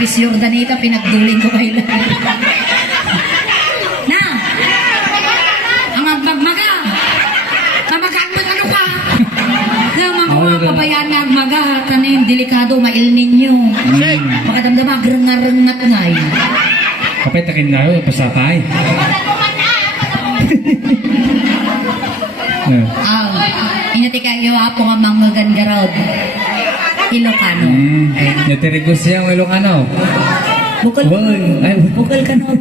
Miss Jordanita, pinagduling ko kayo lang. Na! Ang magmaga! Kamagaan mo ano ka? Na mga kabayan na magmaga, tanin, delikado, mailnin nyo. Makadamdama, grengar-rengat ngay. Kapit takin na yun, pasatay. Inati kayo po nga mga gangarod. Ilocano. Natirigos siya ang Ilocano. Bukal. Bukal ka no.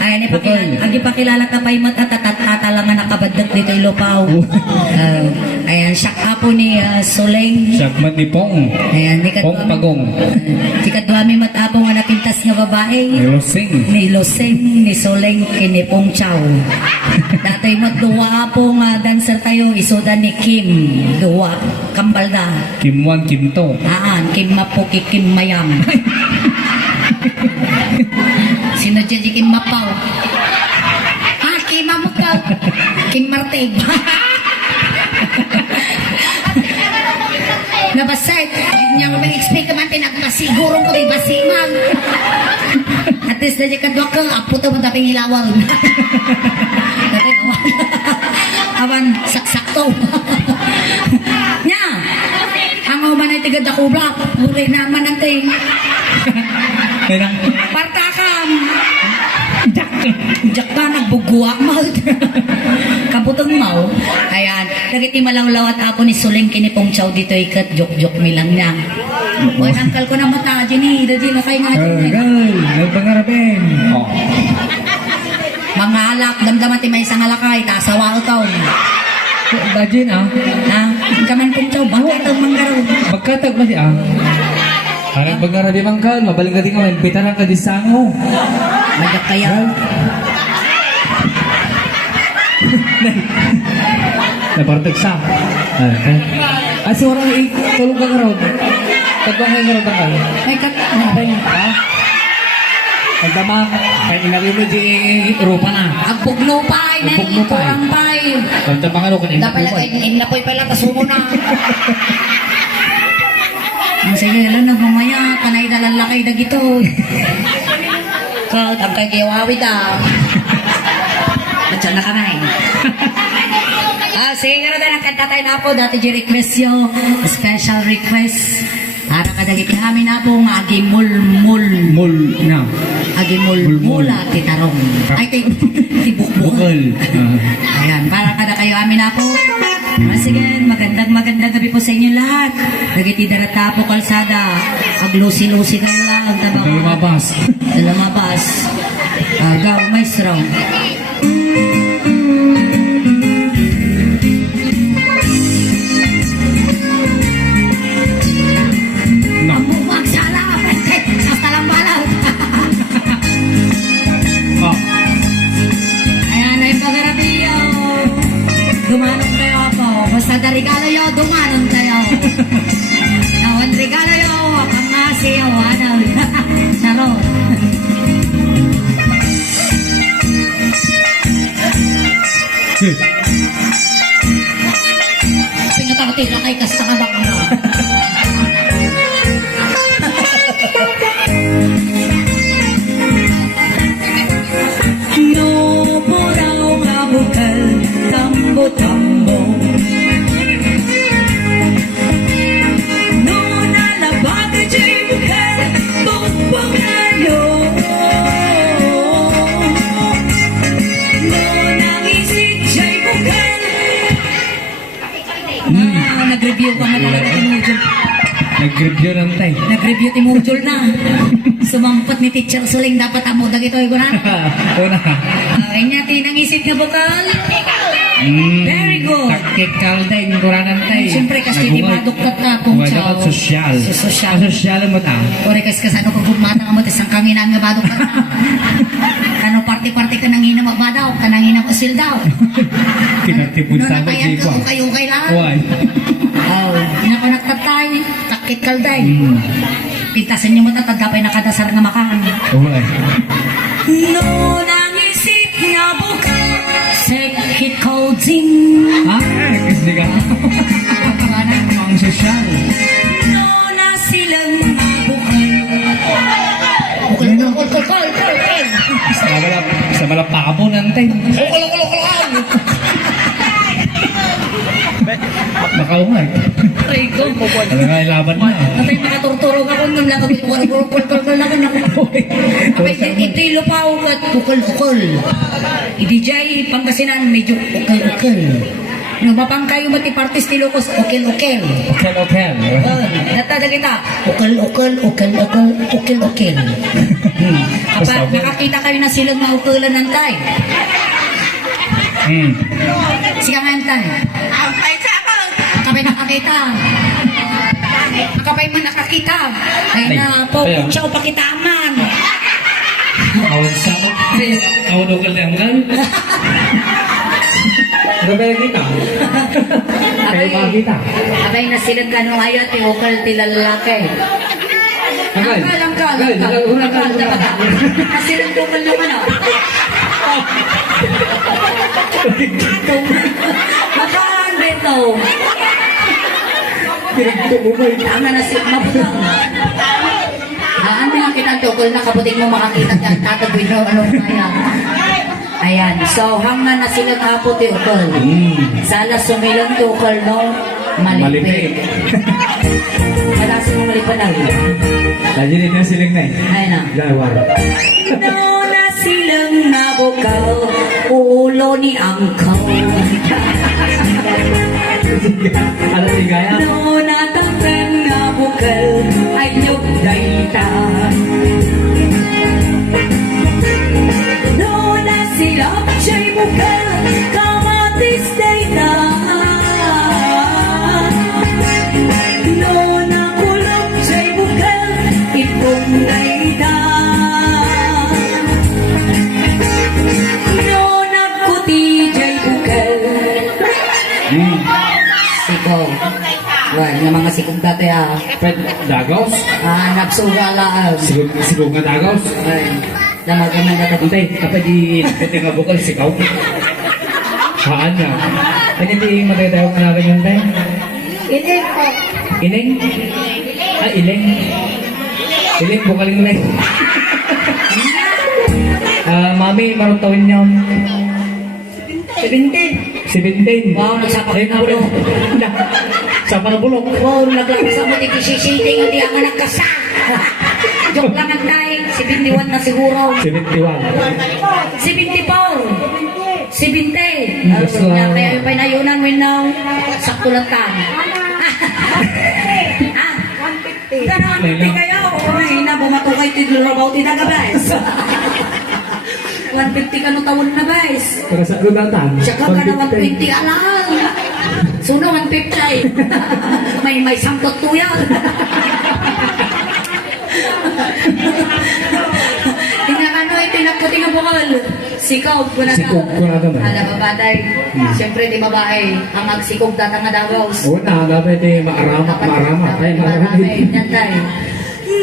Ay, Bukal. agi pakilala ka pa'y matatalangan nakabadak dito Ilopaw. Ayan, siya po ni Soleng. Sakmat ni Pong. Ayan, ni Pong Pagong. Si Kadwami matapong nga napintas nga babae. Losing. Ni Loseng, ni Soleng, kini Pong Chow. Datay mo duwa po nga dancer tayo, isoda ni Kim. Duwa, kambalda. Kim 1, Kim 2. Kim Mapuki, Kim Mayam. Sino dyan Kim Mapaw? Kim Mamukaw. Kim Marteg. Nabasay. Niya ko mag-explain ka man, pinagpasigurong ko, may basimang. At least na dyan kadwa ka, apo to mo taping hilawang. Awan, sakto. Nya, ang uman ay tigad ako blak, uli naman ang ting. Partakam. Jak ka, nagbugwa mo. Kabutong mo. Ayan, nagiti malaw-law at ako ni Suleng kinipong chow dito ikat, jok-jok milang niya. O, nangkal ko na mata, Jenny, dadi na kayo nga. Nagpangarapin. Mga alak, damdaman ti may isang alakay, tasawa ko taon. Dajin Ha? Kaman pong chow, bangkay taon manggaraw. Magkatag ba siya? Parang pagkarabi mangkal, mabaling ka din kami, pitaran ka di sango. Magak kaya. Napartag sa. So orang tulong ka nga Tagpang kayo nga ron. Ay, kakabay. Ha? Pagdamang, kaya inari mo di Europa na. Agbugno pa, Agbugno pa, kurang pa. Pagdamang ano, kanina Dapat lang, inlapoy pala, kasumo na. Ang sige lang na bumaya, kanay dalalakay na gito. Kau tangkay kiwawi daw. Matyan na kanay. Sige nga na kanta tayo na po. Dati request yung special request. Para kadagiti amin na po nga agimul-mul. Mul na. Agimul-mula titarong. Ay, tibukbukal. Ayan, para kada kayo amin na po. Once again, magandang gabi po sa inyo lahat. Nagiti darata po kalsada. Aglusi-lusi ka lang. Lumabas. Lumabas. Gaw, maestro. Dumanon kayo po. Basta da regalo yo, dumanon kayo. Nawan regalo yo, ang masiyo, ano. Charot. Pinatakatin na kay kasta ka bang ano. No po raw mabukal, tambo-tambo. No nalabag jay bukal, bukbukalo. No nangisip jay bukal. Nag-review ka nga talaga tinudyo. Nag-review ng tay. Nag-review tinudyo na. Sumampot ni Teacher Suling, dapat amo dagito ay guna. Una. Ay niya, tinangisip na bukal. Very good. Taktikal tayo, kuranan tayo. Siyempre, kasi di maduktat na kung Wadakot sosyal. Sosyal. Sosyal mo ta. Kore kasi ano kung gumata ka mo, isang kanginan nga baduktat na. Ano, party-party ka nang hinang magbadaw, ka nang hinang usil daw. Kinatipon sa ako, Natayan ka kung kayo kailangan. Why? Oh, nakunaktatay, takit kalday. Pintasan niyo mo tatagapay na kadasar nga makaan. Why? No, nangisip nga bukal, sekit colding. Ha? Kasi ka. Ang sosyal. No, na silang mabukal. malapaka po nantay. Makaumay. Ay, ko. Ano nga ilaban na. Natay makaturturog ako ng lakad. Kul-kul-kul na ako. Apay, ito pa ukat. Kukul-kukul. I-DJ Pangasinan, medyo ukal-ukal. Numapang kayo mati partis ti Locos, ukil-ukil. Okay. Natada kita, ukal-ukal, ukal-ukal, ukil-ukil. Kapag nakakita kayo na silang maukulan ng tay. Siya nga yung tay. Kapag nakakita. Kapag man nakakita. Ay na po, kung siya upakitaman. Awan sa awan ukal na anggal. Ano ba yung kita? Kayo makakita. Abay na silang ganong ayat, ukal tila lalaki. Angkal. Nasilang tukal naman o. Makaan beto. Ang nanasip mabutang. Ano lang kita tukol na kabuting mo makakita ka tatagwin mo anong kaya. Ayan, so hanggang na silang apo ti ukol. Sala sumilang tukol no malipit. Wala sa mga malipanag. Lagi din yung siling na eh. Ayan na. Gawar. No na silang nabukaw, ulo ni angkaw. Alam si Gaya? No na takang nabukal, ay nyog daita. No na silap siya'y bukal, kamatis daita. No na kulap siya'y bukal, ipong daita. No na kuti jay bukal. Sikaw. Wah, yung mga sikog dati Dagos? nagsugalaan. Sigog nga dagos? Ay, namagaman na tapos. Antay, kapag di puti nga bukal, sikaw. Haan nga. Kanya di magdadaw ka natin yun tayo? Hindi po. Iling? Iling. Iling, bukaling lang. Mami, marutawin niya. 17. Wow, nagsapak na bulok. Sapa na bulok. Wow, naglakas ako tiki-sisiting, hindi ang anak kasa. Joke lang ang tayo. 71 na siguro. 71. 74. 70. Gusto. Kaya yung pinayunan mo now. Sakto lang ka. 150. Gano'n, 150 kayo. Ay, na, bumato kayo tiglabaw tinagabas. 150 ka no tawon na guys. Para sa lunatan. Tsaka ka na 120 alam. Suno 150. may sampot to yan. Tingnan ano ay tinagputi ng bukal. Sikaw ko na Sikog ko na naman. Ala babatay. Siyempre di babae. Ang magsikog data nga dagaws. Oo na, dapat maarama. Marami. Yan tayo.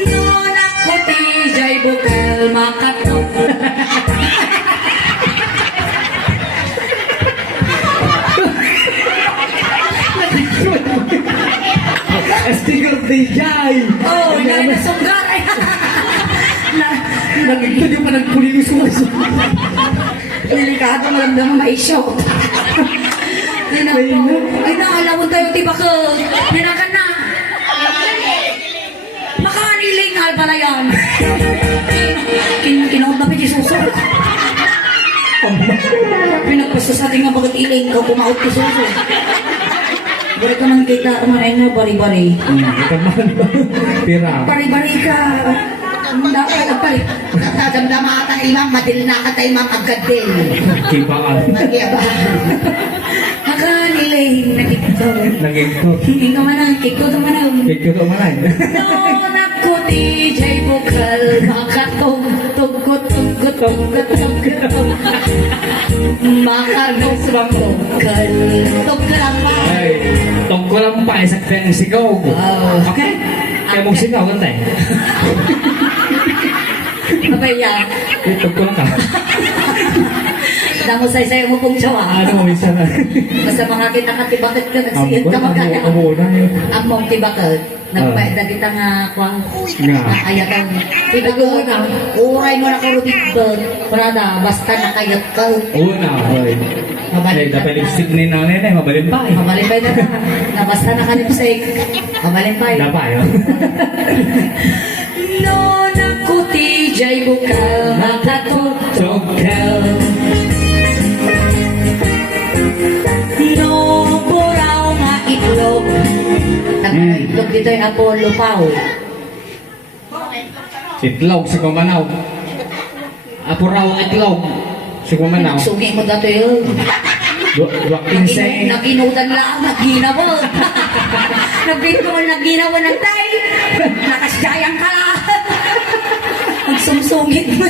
No nakuti jay bukal makatok. Sticker DJ! Oh, nari na sunggar. Nagigito yung pa nagpulinis ko. Delikado malamdaman maisyo. Ay nakalawon tayo tiba ka. Ninakan na. Makanilingal pala yan. Kinahod na pa di suso. Pinagpasta sa ating nga bagat iling ka kumaot ki suso. Bari ka man kita umaray na bari-bari. Ito man. Pira. Bari-bari ka. Dapat agpay. Damdama ata imam, madil na ka tayo imam agad din. Kibaan. Nagyaba. Nakaniling, nagkito. Nagigito. Hindi ka man kiko ka man Kikito man. No, naku DJ Bukal, makatog, tugot, makarnos bang Bukal, tuglang ba? Ay, tungko lang pa sa kanyang sigaw. Okay? Kaya mong sigaw kan tayo. Abay yan. Tungko lang ka. Damo say mo pong sawa. Ano mo isa na? Basta mga kita ka tibakit ka, nagsigit ka magkaya. Amo na yun. Ang mong tibakit, nagpaeda kita nga kwang Nga. ayakan. Tibakit na, uray mo na ko rubit Prada, basta nakayot ka. Una, hoy. Ay, dapat lipstick ni nanay na, mabalin pa eh. Mabalimpay na na basta nakalipsik. Mabalimpay. Dapat yun. No, nakuti, jay bukal, makatutog ka. No, buraw nga itlog. Itlog dito yung Apollo Pao. Itlog sa kumanaw. Apuraw ang itlog sa kumanaw. Sugi mo dito yun. Duwaking sa Naginutan lang, naginawa. Nagginawa ng tay. Nakasyayang ka. Magsumsungit mo.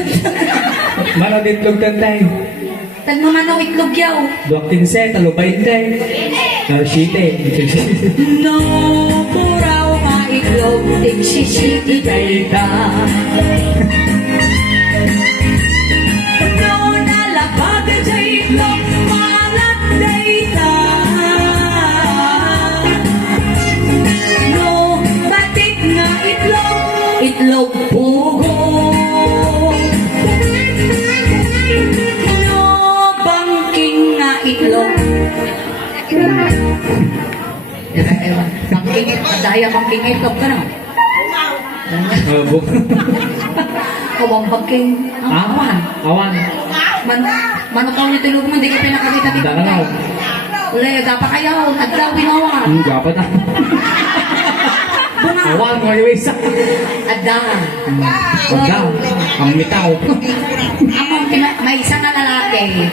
Mano din itlog tantay. Tagmamanong itlog yaw. Duwaking sa talubay tay. Shite. No, puraw nga itlog, tigsisiti dayta. No, nalapag sa itlog, malat dayta. No, batik nga itlog, itlog pugo. No, bangking nga itlog. Mangkingit, daya mangkingit ka na. Kawang bangking, awan. Awan. Manutaw niyo tulog mo, hindi ka pinakakita dito. Dalaw. Ule, gapa kayo, adlaw binawan. Dapat na. Bunga, Awan mo yung isa. adlaw. Wala. Ang mitaw. Among may isang na lalaki,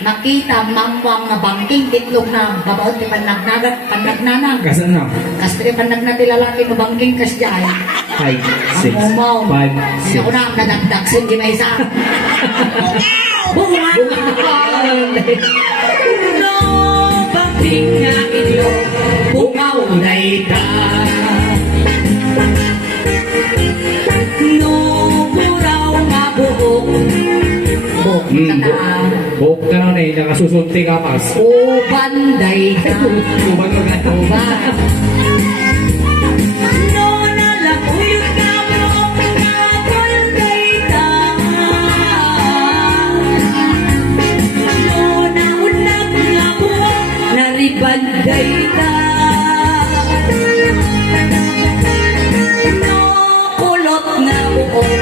nakita mamwang na bangking itlog na babaw ti panagnanang. Kasan na? Kasi panagnat ti lalaki no bangking kas diay. 5, 6, Ang umaw. 5, 6. Ako na, nadagdag sin di may isa. Bunga! No, bangking nga itlog, bungaw na ita. No, buraw nga buhok, buhok na ta. Buhok ka na eh, nakasusunti ka pas. Ubanday ka. Uban mo na. Uban. No, nalakuyot ka mo, nabanday ka. No, naunag nga buhok, naribanday ka. No, kulot nga buhok.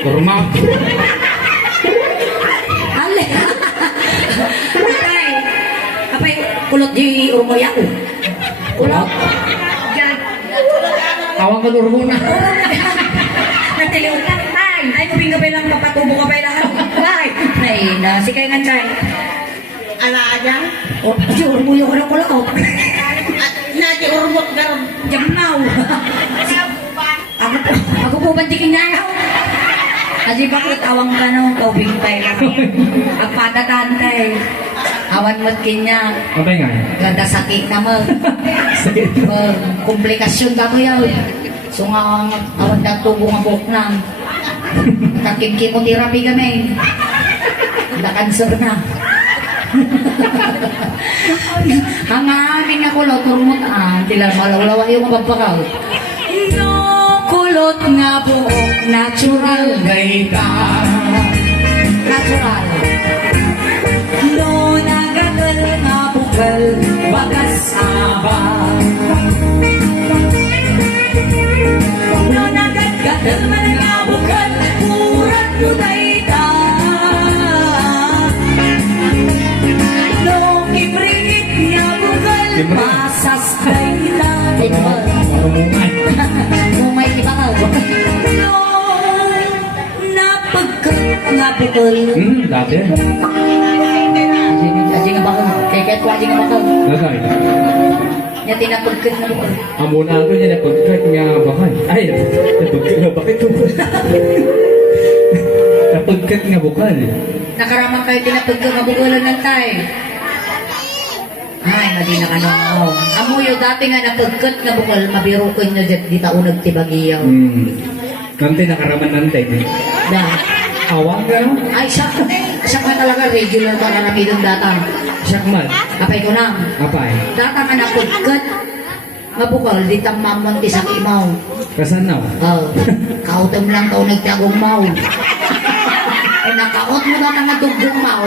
Kurma. Ale. Apay. Apay, kulot di umoy ako. Kulot. Diyan. Tawang ka durmo na. Natiliw ka. Ay, kubing ka pa lang mapatubo ka pa lang. Ay, na, si kayo nga chay. Ala aja, O, si urmuyo ko na kulot. nadi urmut garam. Jamnaw. Ako po bantikin nga yaw. Kasi bakit awang ka no, kaubing tayo. Agpatatantay. Awan mo't kinya. Apa nga? Ganda sakit na mo. Sakit. Komplikasyon ka ko yaw. So nga, awan na tubo nga buhok na. Kakimkimoterapi kami. Na-cancer na. Ang amin nga kulot, turmot tila malawlawa yung mababakaw. No, kulot nga buhok, natural gayta. Natural. No, nagagal nga bukal, bagas aba. No, nagagal man nga bukal, murat mo dayta. No, ibringit nga bukal, pasas dayta. Marumungay. Umay di ba ka? No, napagkat nga bukal. Dati. Aji nga bakal. Kaya ko aji nga bakal. Lagay. Nya tinapagkat nga bukal. Amo na ako niya napagkat nga bakal. Ay, napagkat nga bakit ito? Napagkat nga bukal. Nakaramang kayo tinapagkat nga bukalan ng tay. Ay, madi na kanong mo. Amuyo dati nga napagkat nga bukal, mabiro ko nyo di taunag tibagiyaw. Nante nakaraman nante. Da. Awang gano'n? Ay, siya ka talaga regular ka na namidong data. Siya man. Kapay ko na. Apay. Data ka na pagkat. Mabukal, di tang mamon ti sa imaw. Kasan na? Kautom lang daw nagtagong maw. Ay, nakaot mo daw nga dugong maw.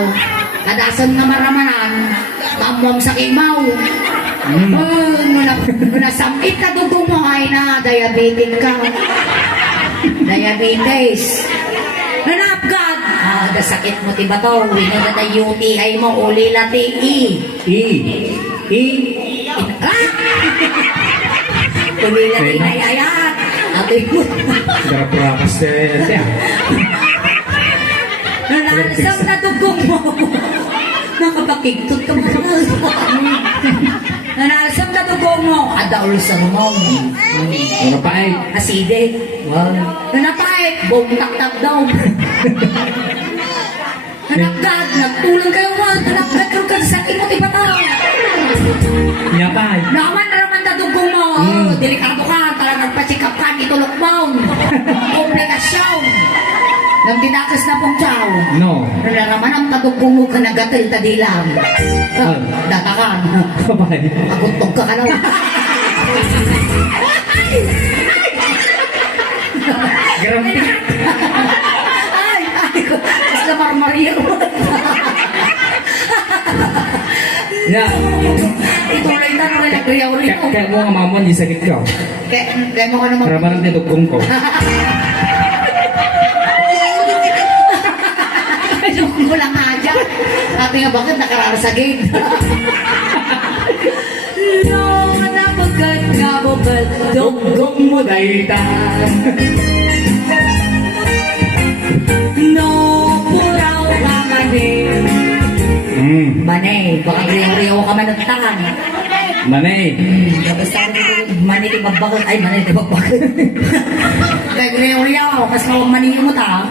Kadasan nga maramanan, mamom sa imaw. Muna samit na dugong mo ay na, diabetic ka. Diabetes. Nanapgad. Da sakit mo ti bato. Wino na tayo UTI mo, uli lati Uli lati na ayat. Ate mo. Garap-rapas siya. Nanalasang na dugong mo. Nakapakigtot ka mo. Nanalasang na dugong mo. Adaulusan mo. Ano pa ay? Aside. Wow. Nanapay. Bumtak-tak daw. Nanapgad. Nagtulang kayo mo. Nanapgad ka sa sakit mo. Tiba tao. Niya pa ay? Naman na naman na dugong mo. Delikado ka. Talagang pasikap ka. Itulok mo. Komplikasyon. Nang tinakas na pong chow. No. Nalaraman ang tadugong mo ka nagatil tadilang. Data ka. Kapay. Aguntog ka ka na. Garampi. Ay, sa marmaria ko. Ya. Ito rin na rin nagriyaw-riyaw. Kaya mo nga mamon, di sakit ka. Kaya mo ka naman. Para parang tinugong ko. Ayun mo lang nga dyan. Sabi nga bakit nakarara sa gate? No, nabagat nga bukal. Dugong mo daytan. No, puraw ka manin. Manay, baka riyaw-riyaw ka man nagtakan. Manay. Tapos sabi ko, mani di magbakot. Ay, mani di magbakot. Kaya riyaw-riyaw, kasi mawag mani mo ta.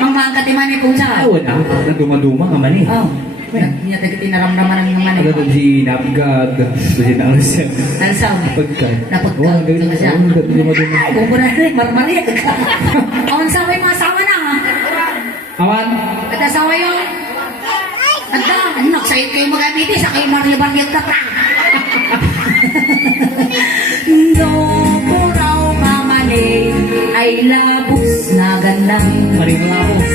Ang mga katimani kung saan. Awan na. Nagduma-duma ka man eh. Hindi natin tinaramdaman ng mani. Ano doon si Napgad. Doon na ano siya. Nalsaw. Napagkad. Napagkad. Oo, ang gawin mo siya. Duma-duma. Ay, bumura na rin, marmariya. Awan sa mga asawa na. Awan. At asawa yun. At anak, sa'yo kayo magamiti, sa kayo marya-barya ka pa. No, puraw mamali, ay labos na gandang. Maringlapos.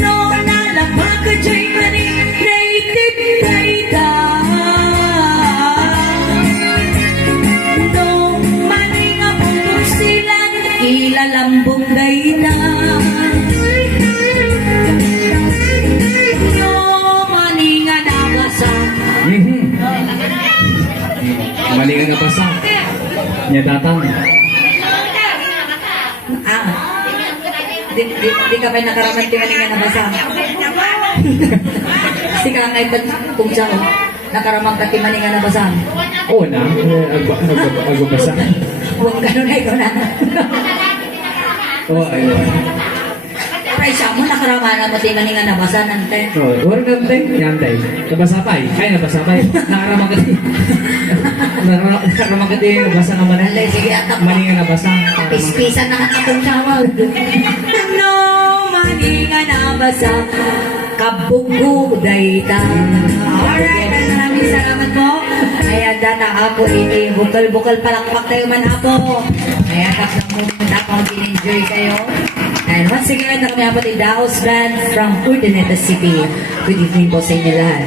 No, nalapag ka dyan mani, native data. No, mani nga putong silang, ilalambong data. No, mani nga nabasa. Mali ka nga basa. Niya datang. Di ka pa nakaraman di mani nga nabasa. Si ka nga ipan kung siya nakaramang ka di mani nga nabasa. Oo na. Ago basa. Huwag ganun na ikaw na. Oo, ayun. Ay, siya mo nakaraman mo di mani nga nabasa nante. Oo, huwag nantay. Yantay. Nabasa pa eh. Ay, nabasa pa eh. Nakaramang ka din. Nakaramang ka din. Nabasa naman eh. Alay, sige atak. Mali nga nabasa. Pispisan na katapong tawag. No, mani nga nabasa. Kabuguday ta. Alright, maraming salamat po. Ayan, data ako, ini bukal-bukal palakpak tayo man ako. Ayan, tapos kung enjoy kayo. And once again, kami po the Daos Band from Urdaneta City. Good evening po sa inyo lahat.